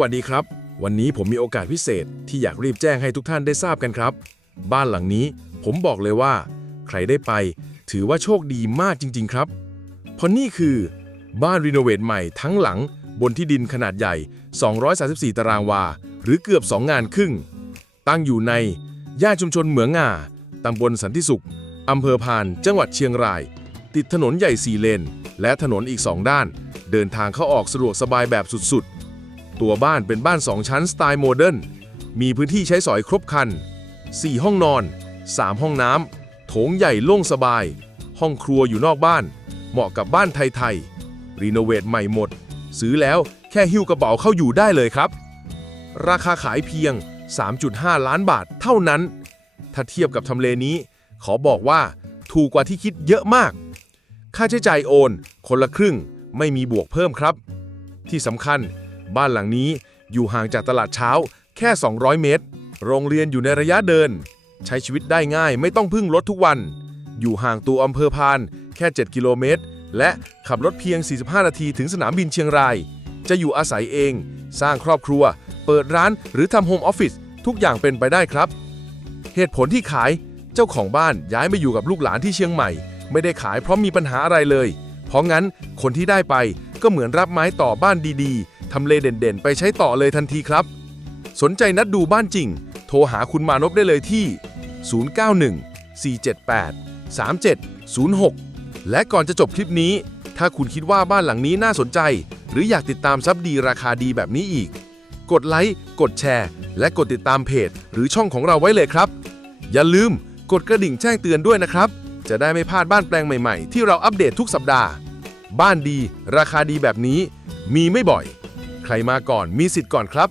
วัสดีครับวันนี้ผมมีโอกาสพิเศษที่อยากรีบแจ้งให้ทุกท่านได้ทราบกันครับบ้านหลังนี้ผมบอกเลยว่าใครได้ไปถือว่าโชคดีมากจริงๆครับเพราะนี่คือบ้านรีโนเวทใหม่ทั้งหลังบนที่ดินขนาดใหญ่234ตารางวาหรือเกือบ2งานครึ่งตั้งอยู่ในย่านชุมชนเหมืองง่าตำบลสันติสุขอำเภอพานจังหวัดเชียงรายติดถนนใหญ่4เลนและถนนอีก2ด้านเดินทางเข้าออกสะดวกสบายแบบสุดๆตัวบ้านเป็นบ้าน2ชั้นสไตล์โมเดิร์นมีพื้นที่ใช้สอยครบครัน4ห้องนอน3ห้องน้ำโถงใหญ่โล่งสบายห้องครัวอยู่นอกบ้านเหมาะกับบ้านไทยๆรีโนเวทใหม่หมดซื้อแล้วแค่หิ้วกระเป๋าเข้าอยู่ได้เลยครับราคาขายเพียง 3.5 ล้านบาทเท่านั้นถ้าเทียบกับทำเลนี้ขอบอกว่าถูกกว่าที่คิดเยอะมากค่าใช้จ่ายโอนคนละครึ่งไม่มีบวกเพิ่มครับที่สำคัญบ้านหลังนี้อยู่ห่างจากตลาดเช้าแค่200เมตรโรงเรียนอยู่ในระยะเดินใช้ชีวิตได้ง่ายไม่ต้องพึ่งรถทุกวันอยู่ห่างตัวอำเภอพานแค่7กิโลเมตรและขับรถเพียง45นาทีถึงสนามบินเชียงรายจะอยู่อาศัยเองสร้างครอบครัวเปิดร้านหรือทำโฮมออฟฟิศทุกอย่างเป็นไปได้ครับเหตุผลที่ขายเจ้าของบ้านย้ายมาอยู่กับลูกหลานที่เชียงใหม่ไม่ได้ขายเพราะมีปัญหาอะไรเลยเพราะงั้นคนที่ได้ไปก็เหมือนรับไม้ต่อบ้านดีๆทำเลเด่นๆไปใช้ต่อเลยทันทีครับสนใจนัดดูบ้านจริงโทรหาคุณมานพได้เลยที่0914783706และก่อนจะจบคลิปนี้ถ้าคุณคิดว่าบ้านหลังนี้น่าสนใจหรืออยากติดตามทรัพย์ดีราคาดีแบบนี้อีกกดไลค์กดแชร์และกดติดตามเพจหรือช่องของเราไว้เลยครับอย่าลืมกดกระดิ่งแจ้งเตือนด้วยนะครับจะได้ไม่พลาดบ้านแปลงใหม่ๆที่เราอัปเดตทุกสัปดาห์บ้านดีราคาดีแบบนี้มีไม่บ่อยใครมาก่อนมีสิทธิ์ก่อนครับ